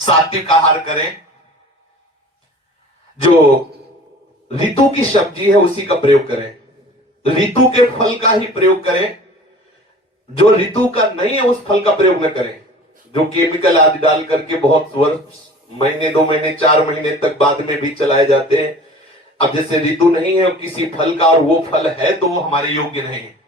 सात्विक आहार करें, जो ऋतु की सब्जी है उसी का प्रयोग करें, ऋतु के फल का ही प्रयोग करें, जो ऋतु का नहीं है उस फल का प्रयोग न करें, जो केमिकल आदि डाल करके बहुत वर्ष, महीने 2 महीने 4 महीने तक बाद में भी चलाए जाते हैं। अब जैसे ऋतु नहीं है किसी फल का और वो फल है तो वो हमारे योग्य नहीं है।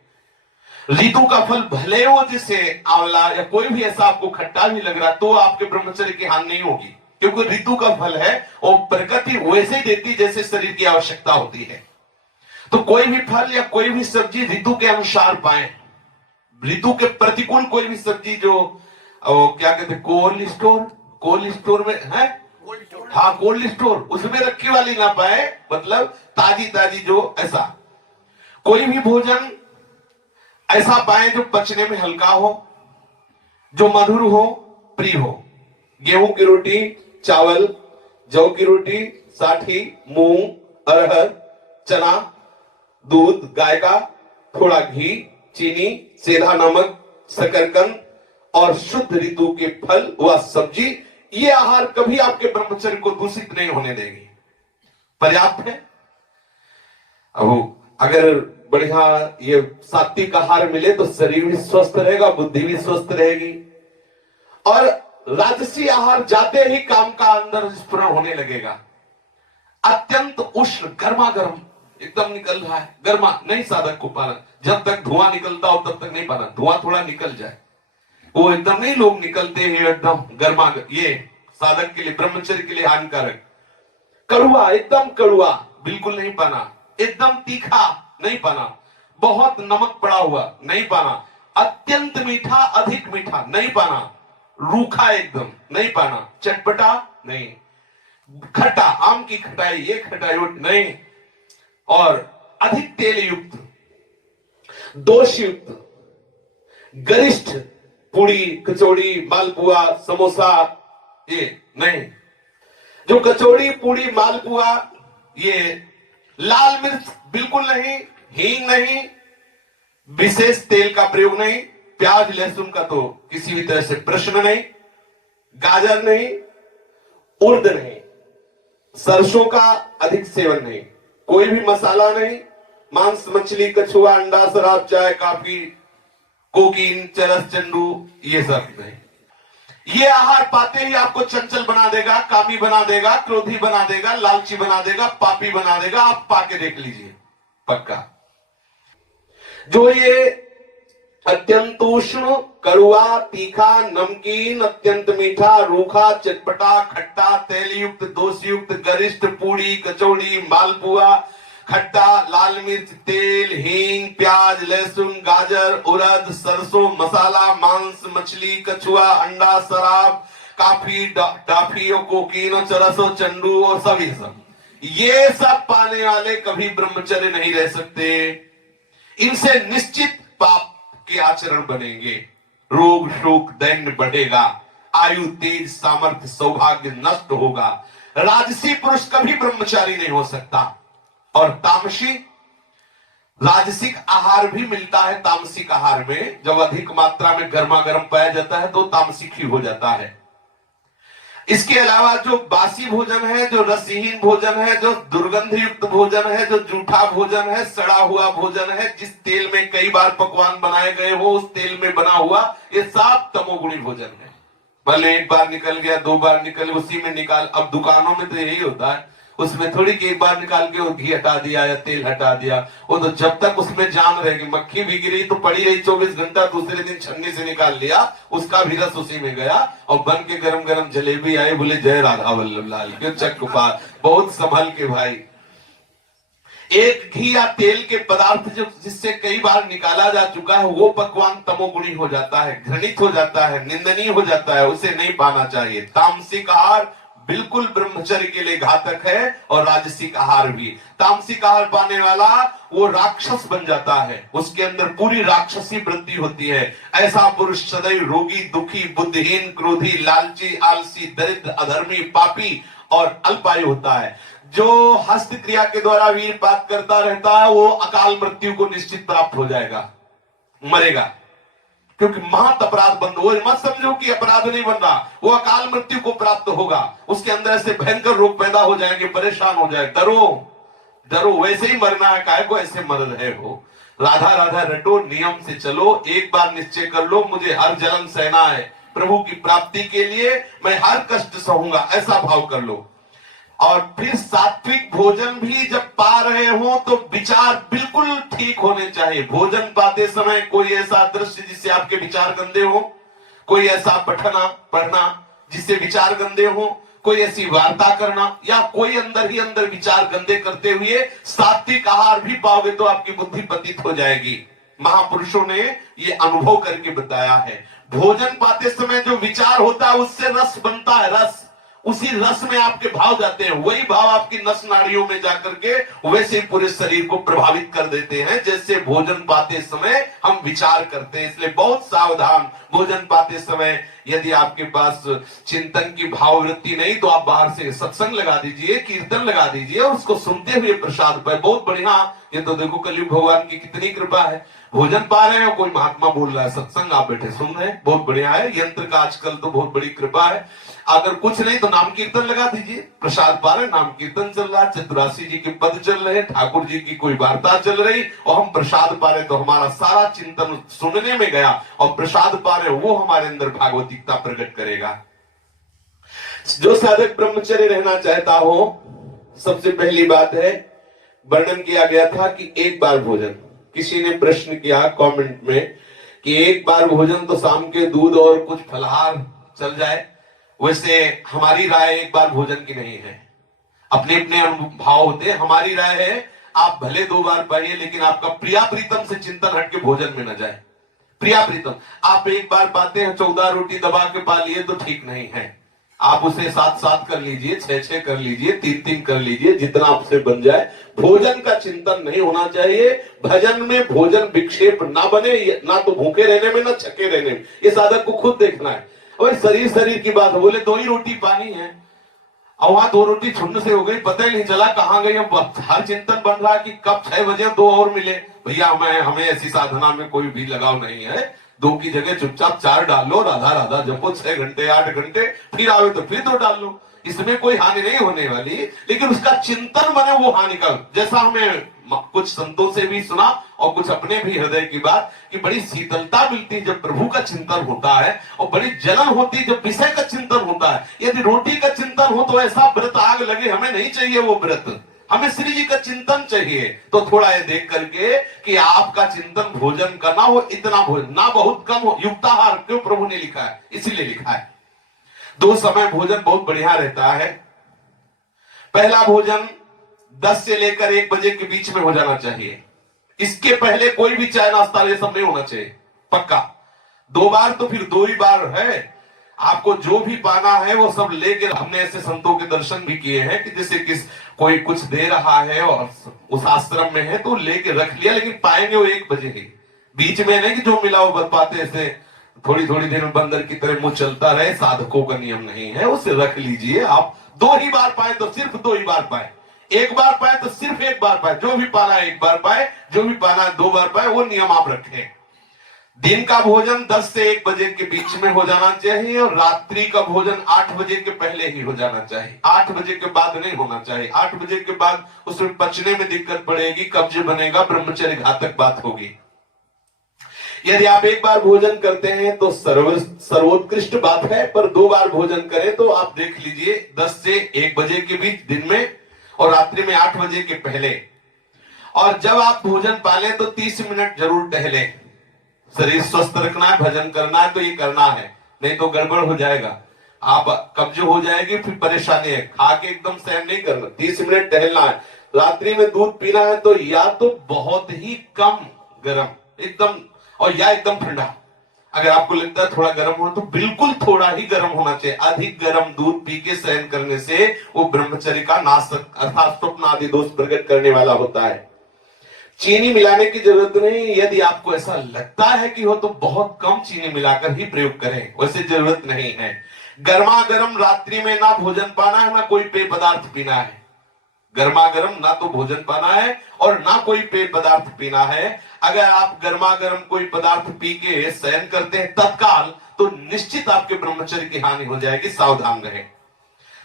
ऋतु का फल भले हो, जैसे आंवला या कोई भी ऐसा आपको खट्टा भी लग रहा तो आपके ब्रह्मचर्य की हानि नहीं होगी, क्योंकि ऋतु का फल है और प्रकृति वैसे ही देती जैसे शरीर की आवश्यकता होती है। तो कोई भी फल या कोई भी सब्जी ऋतु के अनुसार पाए। ऋतु के प्रतिकूल कोई भी सब्जी जो क्या कहते हैं कोल्ड स्टोर में है, हाँ कोल्ड स्टोर, उसमें रखी वाली ना पाए, मतलब ताजी ताजी जो ऐसा कोई भी भोजन ऐसा पाए जो पचने में हल्का हो, जो मधुर हो, प्रिय हो। गेहूं की रोटी, चावल, जौ की रोटी, साठी, मूंग, अरहर, चना, दूध गाय का, थोड़ा घी, चीनी, सेंधा नमक, शकरकंद और शुद्ध ऋतु के फल व सब्जी, ये आहार कभी आपके ब्रह्मचर्य को दूषित नहीं होने देगी, पर्याप्त है। अब अगर बढ़िया ये सात्विक आहार मिले तो शरीर भी स्वस्थ रहेगा, बुद्धि भी स्वस्थ रहेगी। और राजसी आहार जाते ही काम का अंदर स्फुरण होने लगेगा। अत्यंत उष्ण गर्मा गर्म एकदम निकल रहा है, गर्मा नहीं साधक को पाना, जब तक धुआं निकलता हो तब तक नहीं पाना, धुआं थोड़ा निकल जाए, वो एकदम नहीं लोग निकलते हैं एकदम गर्मा, ये साधक के लिए ब्रह्मचर्य के लिए हानिकारक। कड़ुआ, एकदम कड़ुआ बिल्कुल नहीं पाना, एकदम तीखा नहीं पाना, बहुत नमक पड़ा हुआ नहीं पाना, अत्यंत मीठा अधिक मीठा नहीं पाना, रूखा एकदम नहीं पाना, चटपटा नहीं, खट्टा आम की खटाई ये खटाई नहीं, और अधिक तेल युक्त, दोष युक्त, गरिष्ठ पूड़ी कचौड़ी मालपुआ समोसा ये नहीं। जो कचौड़ी पूड़ी मालपुआ, ये लाल मिर्च बिल्कुल नहीं, हींग नहीं, विशेष तेल का प्रयोग नहीं, प्याज लहसुन का तो किसी भी तरह से प्रश्न नहीं, गाजर नहीं, उर्द नहीं, सरसों का अधिक सेवन नहीं, कोई भी मसाला नहीं, मांस मछली कछुआ अंडा शराब चाय कॉफी कोकीन चरस चंडू ये सब नहीं। ये आहार पाते ही आपको चंचल बना देगा, कामी बना देगा, क्रोधी बना देगा, लालची बना देगा, पापी बना देगा। आप पाके देख लीजिए पक्का। जो ये अत्यंत उष्ण कड़ुआ तीखा नमकीन अत्यंत मीठा रूखा चटपटा खट्टा तेल युक्त दोष युक्त गरिष्ठ पूड़ी कचौड़ी मालपुआ खट्टा लाल मिर्च तेल हींग प्याज लहसुन गाजर उड़द सरसों मसाला मांस मछली कछुआ अंडा शराब काफी टाफी और कोकीन और चरस और चंडू और सभी सब, ये सब पाने वाले कभी ब्रह्मचर्य नहीं रह सकते। इनसे निश्चित पाप के आचरण बनेंगे, रोग शोक दैन्य बढ़ेगा, आयु तेज सामर्थ्य सौभाग्य नष्ट होगा। राजसी पुरुष कभी ब्रह्मचारी नहीं हो सकता। और तामसी राजसिक आहार भी मिलता है। तामसिक आहार में जब अधिक मात्रा में गर्मा गर्म पाया जाता है तो तामसिक ही हो जाता है। इसके अलावा जो बासी भोजन है, जो रसहीन भोजन है, जो दुर्गंध युक्त भोजन है, जो जूठा भोजन है, सड़ा हुआ भोजन है, जिस तेल में कई बार पकवान बनाए गए हो उस तेल में बना हुआ, ये सब तमोगुणी भोजन है। भले एक बार निकल गया 2 बार निकल उसी में निकाल। अब दुकानों में तो यही होता है, उसमें थोड़ी कि एक बार निकाल के वो घी हटा दिया या तेल हटा दिया, वो तो जब तक उसमें जान रहेगी, मक्खी भी गिरी तो पड़ी रही 24 घंटा, दूसरे दिन छन्नी से निकाल लिया, उसका भी रस उसी में गया और बन के गरम गरम जलेबी आई, बोले जय राधा वल्लभ लाल के चक पार। बहुत संभल के भाई। एक घी या तेल के पदार्थ जो जिससे कई बार निकाला जा चुका है वो पकवान तमोगुणी हो जाता है, घृणित हो जाता है, निंदनीय हो जाता है, उसे नहीं पाना चाहिए। तामसिक आहार बिल्कुल ब्रह्मचर्य के लिए घातक है और राजसिक आहार भी। तामसिक आहार पाने वाला वो राक्षस बन जाता है, उसके अंदर पूरी राक्षसी वृत्ति होती है। ऐसा पुरुष सदैव रोगी दुखी बुद्धिहीन क्रोधी लालची आलसी दरिद्र अधर्मी पापी और अल्पायु होता है। जो हस्त क्रिया के द्वारा वीरपात करता रहता है वो अकाल मृत्यु को निश्चित प्राप्त हो जाएगा, मरेगा। क्योंकि महत अपराध बन रहा, वो मत समझो कि अपराध नहीं बन रहा, वो अकाल मृत्यु को प्राप्त होगा, उसके अंदर से भयंकर रोग पैदा हो जाएंगे, परेशान हो जाए। डरो डरो, वैसे ही मरना है, काहे को ऐसे मर रहे हो। राधा राधा रटो, नियम से चलो, एक बार निश्चय कर लो मुझे हर जन्म सहना है, प्रभु की प्राप्ति के लिए मैं हर कष्ट सहूंगा, ऐसा भाव कर लो। और फिर सात्विक भोजन भी जब पा रहे हो तो विचार बिल्कुल ठीक होने चाहिए। भोजन पाते समय कोई ऐसा दृश्य जिससे आपके विचार गंदे हो, कोई ऐसा पढ़ना जिससे विचार गंदे हो, कोई ऐसी वार्ता करना, या कोई अंदर ही अंदर विचार गंदे करते हुए सात्विक आहार भी पाओगे तो आपकी बुद्धि पतित हो जाएगी। महापुरुषों ने ये अनुभव करके बताया है। भोजन पाते समय जो विचार होता है उससे रस बनता है, रस, उसी रस में आपके भाव जाते हैं, वही भाव आपकी नस नाड़ियों में जाकर के वैसे ही पूरे शरीर को प्रभावित कर देते हैं जैसे भोजन पाते समय हम विचार करते हैं। इसलिए बहुत सावधान, भोजन पाते समय यदि आपके पास चिंतन की भाववृत्ति नहीं तो आप बाहर से सत्संग लगा दीजिए, कीर्तन लगा दीजिए और उसको सुनते हुए प्रसाद पाए, बहुत बढ़िया। ये तो देखो कलयुग भगवान की कितनी कृपा है, भोजन पा रहे हो, कोई महात्मा बोल रहा है, सत्संग आप बैठे सुन रहे हैं, बहुत बढ़िया है। यंत्र का आजकल तो बहुत बड़ी कृपा है। अगर कुछ नहीं तो नाम कीर्तन लगा दीजिए, प्रसाद पा रहे, नाम कीर्तन चल रहा, चतुरासी जी के पद चल रहे, ठाकुर जी की कोई वार्ता चल रही और हम प्रसाद पा रहे, तो हमारा सारा चिंतन सुनने में गया और प्रसाद पा रहे, वो हमारे अंदर भागवतिकता प्रकट करेगा। जो साधक ब्रह्मचर्य रहना चाहता हो, सबसे पहली बात है, वर्णन किया गया था कि एक बार भोजन, किसी ने प्रश्न किया कमेंट में कि एक बार भोजन तो शाम के दूध और कुछ फलहार चल जाए, वैसे हमारी राय एक बार भोजन की नहीं है, अपने अपने भाव होते हैं। हमारी राय है आप भले 2 बार पाइए लेकिन आपका प्रिया प्रीतम से चिंतन हटके भोजन में न जाए। प्रिया प्रीतम आप एक बार पाते हैं, 14 रोटी दबा के पा लिए तो ठीक नहीं है, आप उसे 7-7 कर लीजिए, 6-6 कर लीजिए, 3-3 कर लीजिए, जितना आपसे बन जाए। भोजन का चिंतन नहीं होना चाहिए, भजन में भोजन विक्षेप ना बने, ना तो भूखे रहने में ना छके रहने में, ये साधक को खुद देखना है। और शरीर की बात है, बोले 2 ही रोटी पानी है और वहां 2 रोटी छुन्न से हो गई, पता ही नहीं चला कहां गई। हर चिंतन बन रहा कि कब 6 बजे 2 और मिले। भैया हमें ऐसी साधना में कोई भी लगाव नहीं है, 2 की जगह चुपचाप 4 डाल लो, राधा राधा जपो 6 घंटे 8 घंटे, फिर आवे तो फिर 2 डाल लो, इसमें कोई हानि नहीं होने वाली। लेकिन उसका चिंतन बने वो हानिकर, जैसा हमें कुछ संतों से भी सुना और कुछ अपने भी हृदय की बात कि बड़ी शीतलता मिलती है जब प्रभु का चिंतन होता है, और बड़ी जलन होती है जब विषय का चिंतन होता है। यदि रोटी का चिंतन हो तो ऐसा व्रत आग लगे, हमें नहीं चाहिए वो व्रत, हमें श्री जी का चिंतन चाहिए। तो थोड़ा ये देख करके कि आपका चिंतन भोजन का ना हो, इतना भोजन ना बहुत कम हो, युक्ताहार क्यों प्रभु ने लिखा है, इसीलिए लिखा है। 2 समय भोजन बहुत बढ़िया रहता है। पहला भोजन 10 से लेकर 1 बजे के बीच में हो जाना चाहिए, इसके पहले कोई भी चाय नाश्ता ये सब नहीं होना चाहिए, पक्का। 2 बार तो फिर 2 ही बार है, आपको जो भी पाना है वो सब लेके, हमने ऐसे संतों के दर्शन भी किए हैं कि जैसे कोई कुछ दे रहा है और उस आश्रम में है तो लेके रख लिया, लेकिन पाएंगे वो 1 बजे ही, बीच में नहीं कि जो मिला वो बत पाते, ऐसे थोड़ी थोड़ी देर में बंदर की तरह मुंह चलता रहे, साधकों का नियम नहीं है, उसे रख लीजिए। आप 2 ही बार पाए तो सिर्फ 2 ही बार पाए, 1 बार पाए तो सिर्फ 1 बार पाए, जो भी पाना है 1 बार पाए, जो भी पाना है 2 बार पाए, वो नियम आप रखें। दिन का भोजन 10 से 1 बजे के बीच में हो जाना चाहिए और रात्रि का भोजन 8 बजे के पहले ही हो जाना चाहिए, 8 बजे के बाद नहीं होना चाहिए। 8 बजे के बाद उसमें पचने में दिक्कत पड़ेगी, कब्ज बनेगा, ब्रह्मचर्य घातक बात होगी। यदि आप 1 बार भोजन करते हैं तो सर्वोत्कृष्ट बात है, पर 2 बार भोजन करें तो आप देख लीजिए 10 से 1 बजे के बीच दिन में और रात्रि में 8 बजे के पहले। और जब आप भोजन पाले तो 30 मिनट जरूर टहले, शरीर स्वस्थ रखना है, भजन करना है तो ये करना है, नहीं तो गड़बड़ हो जाएगा, आप कब्ज हो जाएगी, फिर परेशानी है। खा के एकदम सहन नहीं करना, 30 मिनट टहलना है। रात्रि में दूध पीना है तो या तो बहुत ही कम गर्म एकदम, और या एकदम ठंडा। अगर आपको लगता है थोड़ा गर्म होना तो बिल्कुल थोड़ा ही गर्म होना चाहिए। अधिक गर्म दूध पी के सहन करने से वो ब्रह्मचर्य का नाशक अर्थात स्वप्न आदि दोष प्रकट करने वाला होता है। चीनी मिलाने की जरूरत नहीं, यदि आपको ऐसा लगता है कि हो तो बहुत कम चीनी मिलाकर ही प्रयोग करें, वैसे जरूरत नहीं है। गर्मा गर्म रात्रि में ना भोजन पाना है ना कोई पेय पदार्थ पीना है, गर्मा गर्म ना तो भोजन पाना है और ना कोई पेय पदार्थ पीना है। अगर आप गर्मा गर्म कोई पदार्थ पी के शयन करते हैं तत्काल, तो निश्चित आपके ब्रह्मचर्य की हानि हो जाएगी, सावधान रहें।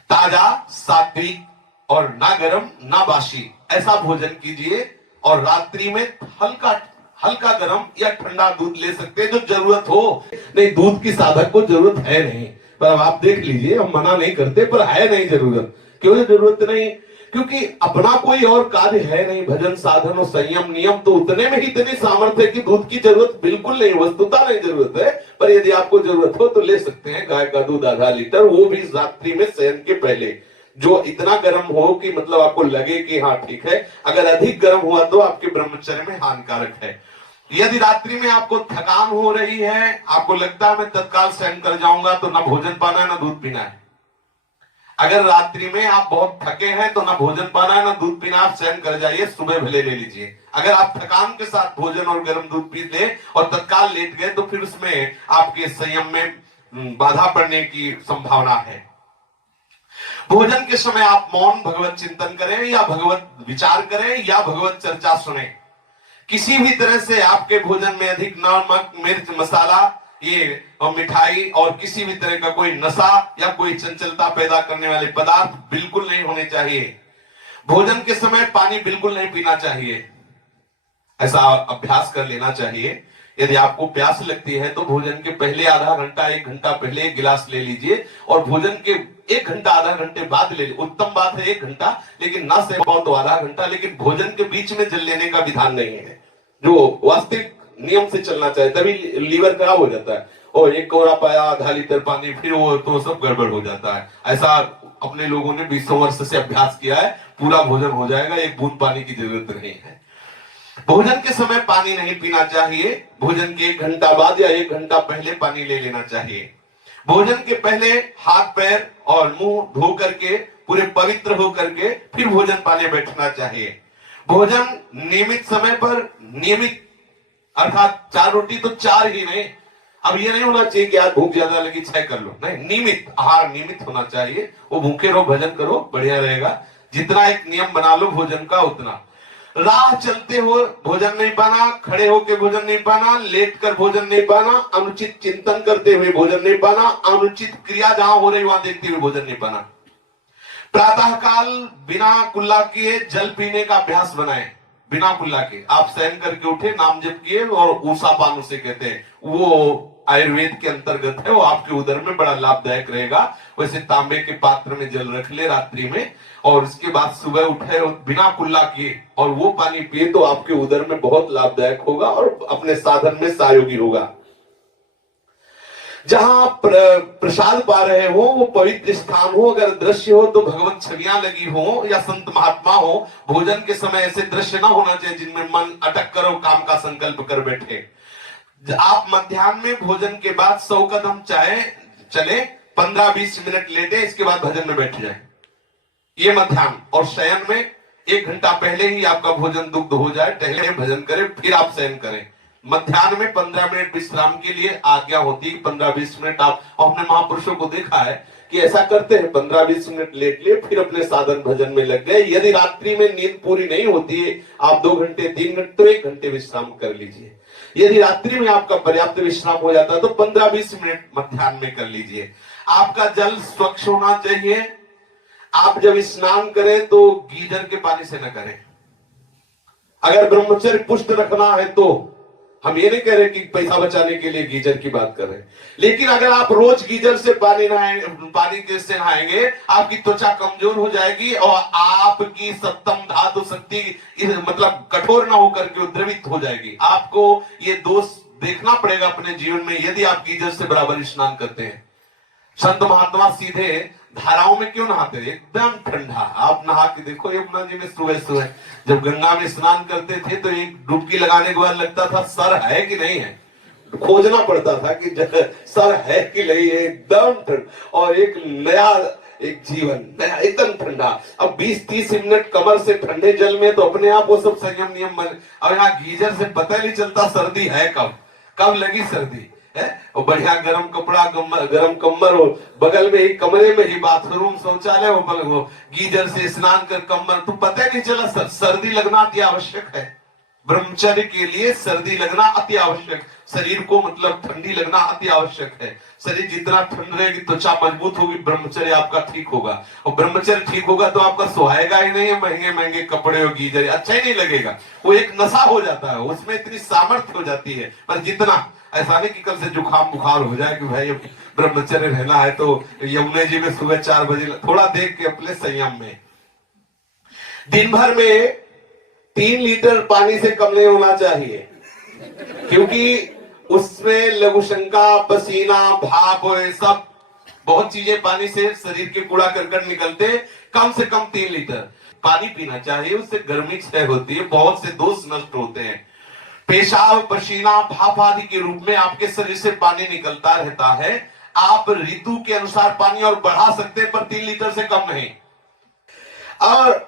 ताजा, सात्विक और ना गर्म ना बासी ऐसा भोजन कीजिए। और रात्रि में हल्का हल्का गर्म या ठंडा दूध ले सकते हैं जो जरूरत हो। नहीं, दूध की साधक को जरूरत है नहीं, पर अब आप देख लीजिए, हम मना नहीं करते, पर है नहीं जरूरत। क्यों जरूरत नहीं? क्योंकि अपना कोई और कार्य है नहीं, भजन साधन और संयम नियम तो उतने में ही इतनी सामर्थ्य है कि दूध की जरूरत बिल्कुल नहीं, वस्तुता नहीं जरूरत है। पर यदि आपको जरूरत हो तो ले सकते हैं गाय का दूध आधा लीटर, वो भी रात्रि में शयन के पहले, जो इतना गर्म हो कि मतलब आपको लगे कि हाँ ठीक है। अगर अधिक गर्म हुआ तो आपके ब्रह्मचर्य में हानिकारक है। यदि रात्रि में आपको थकान हो रही है, आपको लगता है मैं तत्काल शयन कर जाऊंगा, तो ना भोजन पाना है ना दूध पीना है। अगर रात्रि में आप बहुत थके हैं तो ना भोजन पाना है ना दूध पीना, आप शयन कर जाइए, सुबह भले ले लीजिए। अगर आप थकान के साथ भोजन और गर्म दूध पी ले और तत्काल लेट गए तो फिर उसमें आपके संयम में बाधा पड़ने की संभावना है। भोजन के समय आप मौन भगवत चिंतन करें या भगवत विचार करें या भगवत चर्चा सुने। किसी भी तरह से आपके भोजन में अधिक नमक, मिर्च, मसाला, ये और मिठाई और किसी भी तरह का कोई नशा या कोई चंचलता पैदा करने वाले पदार्थ बिल्कुल नहीं होने चाहिए। भोजन के समय पानी बिल्कुल नहीं पीना चाहिए, ऐसा अभ्यास कर लेना चाहिए। यदि आपको प्यास लगती है तो भोजन के पहले आधा घंटा 1 घंटा पहले 1 गिलास ले लीजिए और भोजन के 1 घंटा आधा घंटे बाद ले लीजिए। उत्तम बात है 1 घंटा, लेकिन ना से पाओ तो आधा घंटा, लेकिन भोजन के बीच में जल लेने का विधान नहीं है, जो वास्तविक नियम से चलना चाहिए, तभी लीवर खराब हो जाता है। और एक कोरा पाया आधा लीटर पानी, फिर वो तो सब गड़बड़ हो जाता है। ऐसा अपने लोगों ने 20 वर्ष से अभ्यास किया है, पूरा भोजन हो जाएगा, एक बूंद पानी की जरूरत नहीं है। भोजन के समय पानी नहीं पीना चाहिए, भोजन के 1 घंटा बाद या 1 घंटा पहले पानी ले लेना चाहिए। भोजन के पहले हाथ पैर और मुंह धो करके पूरे पवित्र हो करके फिर भोजन पाने बैठना चाहिए। भोजन नियमित समय पर, नियमित अर्थात 4 रोटी तो 4 ही नहीं। अब ये नहीं होना चाहिए कि आज भूख ज्यादा लगी 6 कर लो, नहीं, नियमित आहार नियमित होना चाहिए। वो भूखे रहो भजन करो, बढ़िया रहेगा। जितना एक नियम बना लो भोजन का उतना। राह चलते हो भोजन नहीं पाना, खड़े होकर भोजन नहीं पाना, लेट कर भोजन नहीं पाना, अनुचित चिंतन करते हुए भोजन नहीं पाना, अनुचित क्रिया जहां हो रही वहां देखते हुए भोजन नहीं पाना। प्रातः काल बिना कुल्ला किए जल पीने का अभ्यास बनाएं। बिना कुल्ला के आप शयन करके उठे, नाम जप किए और ऊषा पान उसे कहते हैं, वो आयुर्वेद के अंतर्गत है, वो आपके उदर में बड़ा लाभदायक रहेगा। वैसे तांबे के पात्र में जल रख ले रात्रि में और उसके बाद सुबह उठे और बिना कुल्ला किए और वो पानी पिए तो आपके उदर में बहुत लाभदायक होगा और अपने साधन में सहयोगी होगा। जहां प्रसाद पा रहे हो वो पवित्र स्थान हो, अगर दृश्य हो तो भगवत छवियां लगी हो या संत महात्मा हो। भोजन के समय ऐसे दृश्य ना होना चाहिए जिनमें मन अटक कर और काम का संकल्प कर बैठे। आप मध्याह्न में भोजन के बाद 100 कदम चाहे चले, 15-20 मिनट लेटे, इसके बाद भजन में बैठ जाए। ये मध्याह्न। और शयन में 1 घंटा पहले ही आपका भोजन दुग्ध हो जाए, टहले भजन करें, फिर आप शयन करें। मध्याह्न में 15 मिनट विश्राम के लिए आज्ञा होती है, 15-20 मिनट आप अपने महापुरुषों को देखा है कि ऐसा करते हैं, 15-20 मिनट लेट लिए फिर अपने साधन भजन में लग गए। यदि रात्रि में नींद पूरी नहीं होती है, आप 2 घंटे 3 घंटे तो 1 घंटे विश्राम कर लीजिए। यदि रात्रि में आपका पर्याप्त विश्राम हो जाता है तो 15-20 मिनट मध्याह्न में कर लीजिए। आपका जल स्वच्छ होना चाहिए। आप जब स्नान करें तो गीजर के पानी से न करें। अगर ब्रह्मचर्य पुष्ट रखना है तो हम ये नहीं कह रहे कि पैसा बचाने के लिए गीजर की बात कर रहे हैं, लेकिन अगर आप रोज गीजर से पानी से नहाएंगे, आपकी त्वचा कमजोर हो जाएगी और आपकी सप्तम धातु शक्ति मतलब कठोर ना होकर के द्रवित हो जाएगी। आपको ये दोष देखना पड़ेगा अपने जीवन में यदि आप गीजर से बराबर स्नान करते हैं। संत महात्मा सीधे धाराओं में क्यों नहाते थे? एकदम ठंडा। आप नहा के देखो यमुना जी में सुबह सुबह जब गंगा में स्नान करते थे तो एक डुबकी लगाने के बाद लगता था सर है कि नहीं है, खोजना पड़ता था कि सर है कि नहीं है। एकदम ठंड और एक नया एक जीवन नया एकदम ठंडा। अब 20-30 मिनट कमर से ठंडे जल में तो अपने आप वो सब संयम नियम अब यहाँ गीजर से पता नहीं चलता सर्दी है कब लगी सर्दी। है, और बढ़िया गर्म कपड़ा, गर्म कम्बल हो, बगल में ही कमरे में ही बाथरूम शौचालय हो, गीजर से स्नान कर कम्बल, तो पता ही नहीं चला सर्दी लगना अति आवश्यक है। ब्रह्मचर्य के लिए सर्दी लगना अति आवश्यक, शरीर को मतलब ठंडी लगना अति आवश्यक है। शरीर जितना ठंड रहेगी त्वचा मजबूत होगी, ब्रह्मचर्य आपका ठीक होगा, और ब्रह्मचर्य ठीक होगा तो आपका सुहाएगा ही नहीं है, महंगे महंगे कपड़े और गीजर अच्छा ही नहीं लगेगा, वो एक नशा हो जाता है, उसमें इतनी सामर्थ्य हो जाती है। पर जितना ऐसा नहीं कि कल से जुकाम बुखार हो जाए कि भाई ब्रह्मचर्य रहना है तो यमुना जी में सुबह 4 बजे, थोड़ा देख के अपने संयम में। दिन भर में 3 लीटर पानी से कम नहीं होना चाहिए, क्योंकि उसमें लघुशंका, पसीना, भाप, सब बहुत चीजें पानी से शरीर के कूड़ा करकट निकलते। कम से कम 3 लीटर पानी पीना चाहिए, उससे गर्मी क्षय होती है, बहुत से दोष नष्ट होते हैं। पेशाब, पसीना, भाप आदि के रूप में आपके शरीर से पानी निकलता रहता है। आप ऋतु के अनुसार पानी और बढ़ा सकते हैं, पर 3 लीटर से कम नहीं। और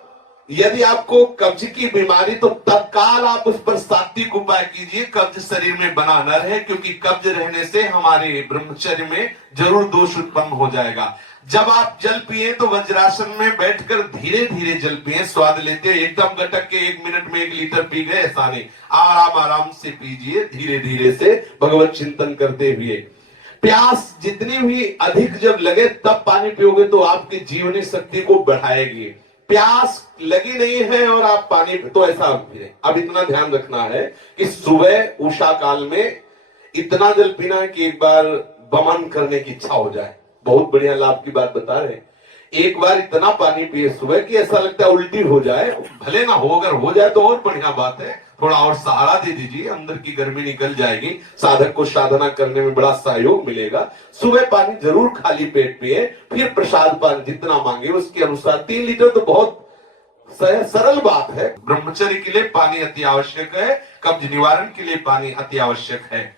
यदि आपको कब्ज की बीमारी, तो तत्काल आप उस पर सात्विक उपाय कीजिए, कब्ज शरीर में बना न रहे, क्योंकि कब्ज रहने से हमारे ब्रह्मचर्य में जरूर दोष उत्पन्न हो जाएगा। जब आप जल पिए तो वज्रासन में बैठकर धीरे धीरे जल पिए, स्वाद लेते, एकदम गटक के 1 मिनट में 1 लीटर पी गए ऐसा नहीं, आराम आराम से पीजिए, धीरे धीरे से भगवत चिंतन करते हुए। प्यास जितनी भी अधिक जब लगे तब पानी पियोगे तो आपकी जीवनी शक्ति को बढ़ाएगी। प्यास लगी नहीं है और आप पानी, तो ऐसा अब इतना ध्यान रखना है कि सुबह उषा काल में इतना जल पीना है कि एक बार वमन करने की इच्छा हो जाए। बहुत बढ़िया लाभ की बात बता रहे हैं। एक बार इतना पानी पिए सुबह कि ऐसा लगता है उल्टी हो जाए, भले ना हो, अगर हो जाए तो और बढ़िया बात है, थोड़ा और सहारा दे दीजिए, अंदर की गर्मी निकल जाएगी, साधक को साधना करने में बड़ा सहयोग मिलेगा। सुबह पानी जरूर खाली पेट पिए, फिर प्रसाद पान जितना मांगे उसके अनुसार। 3 लीटर तो बहुत सरल बात है। ब्रह्मचर्य के लिए पानी अति आवश्यक है, कब्ज निवारण के लिए पानी अति आवश्यक है।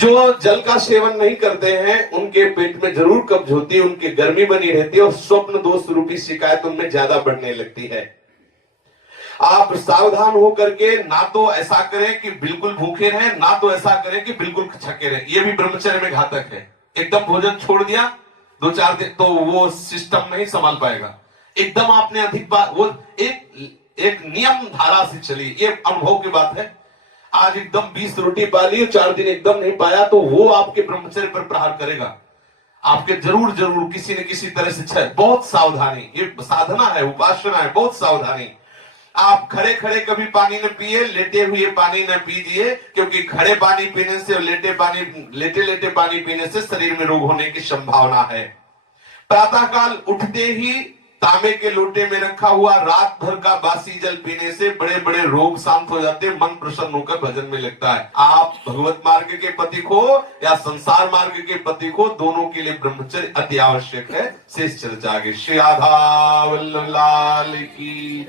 जो जल का सेवन नहीं करते हैं उनके पेट में जरूर कब्ज होती है, उनकी गर्मी बनी रहती है, और स्वप्न दोष रूपी शिकायत उनमें ज्यादा बढ़ने लगती है। आप सावधान होकर के ना तो ऐसा करें कि बिल्कुल भूखे रहें, ना तो ऐसा करें कि बिल्कुल छके रहें, यह भी ब्रह्मचर्य में घातक है। एकदम भोजन छोड़ दिया 2-4 दिन तो वो सिस्टम नहीं संभाल पाएगा। एकदम आपने अधिक बार, वो एक नियम धारा से चली, ये अनुभव की बात है। आज एकदम 20 रोटी पा ली, 4 दिन एकदम नहीं पाया, तो वो आपके ब्रह्मचर्य पर प्रहार करेगा। आपके जरूर जरूर किसी न किसी तरह से बहुत सावधानी, ये साधना है, उपासना है, बहुत सावधानी। आप खड़े खड़े कभी पानी न पिए, लेटे हुए पानी न पीजिए, क्योंकि खड़े पानी पीने से और लेटे लेटे पानी पीने से शरीर में रोग होने की संभावना है। प्रातःकाल उठते ही तांबे के लोटे में रखा हुआ रात भर का बासी जल पीने से बड़े बड़े रोग शांत हो जाते हैं, मन प्रसन्न होकर भजन में लगता है। आप भगवत मार्ग के पथिक हो या संसार मार्ग के पथिक हो, दोनों के लिए ब्रह्मचर्य अति आवश्यक है। शेष चर्चा आगे। श्री राधा वल्लभ लाल की।